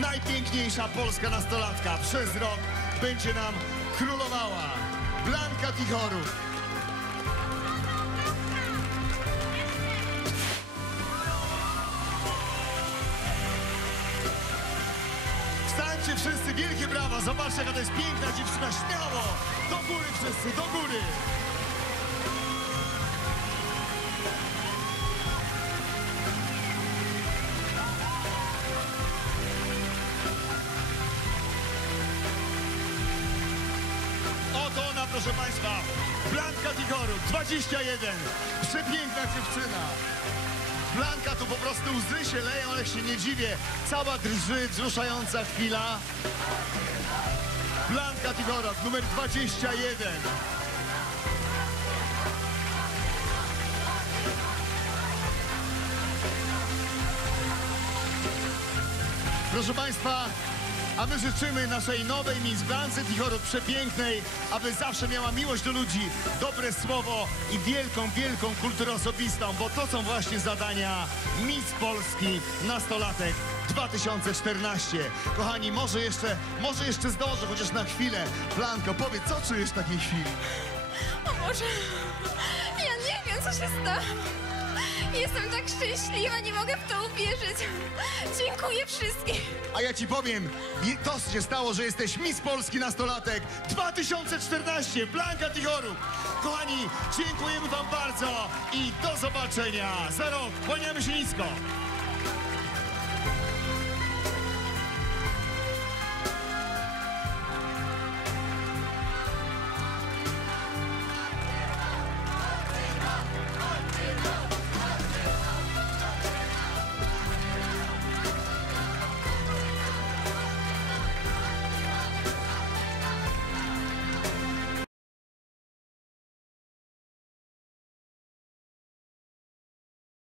najpiękniejsza polska nastolatka przez rok będzie nam królowała. Blanka Tichorów. Wstańcie wszyscy, wielkie brawa, zobaczcie jaka to jest piękna dziewczyna, śmiało! Do góry wszyscy, do góry! Proszę Państwa, Blanka Tichoruk, 21, przepiękna dziewczyna. Blanka tu po prostu łzy się leją, ale się nie dziwię. Cała drży, wzruszająca chwila. Blanka Tichoruk, numer 21. Proszę Państwa, a my życzymy naszej nowej Miss Blance Tichoruk przepięknej, aby zawsze miała miłość do ludzi, dobre słowo i wielką, wielką kulturę osobistą, bo to są właśnie zadania Miss Polski nastolatek 2014. Kochani, może jeszcze, może jeszcze zdążę, chociaż na chwilę. Blanko, powiedz, co czujesz w takiej chwili? O Boże, ja nie wiem, co się stało. Jestem tak szczęśliwa, nie mogę w to uwierzyć. Dziękuję wszystkim. A ja ci powiem, to się stało, że jesteś Miss Polski Nastolatek 2014, Blanka Tichoruk. Kochani, dziękujemy wam bardzo i do zobaczenia za rok. Kłaniamy się nisko.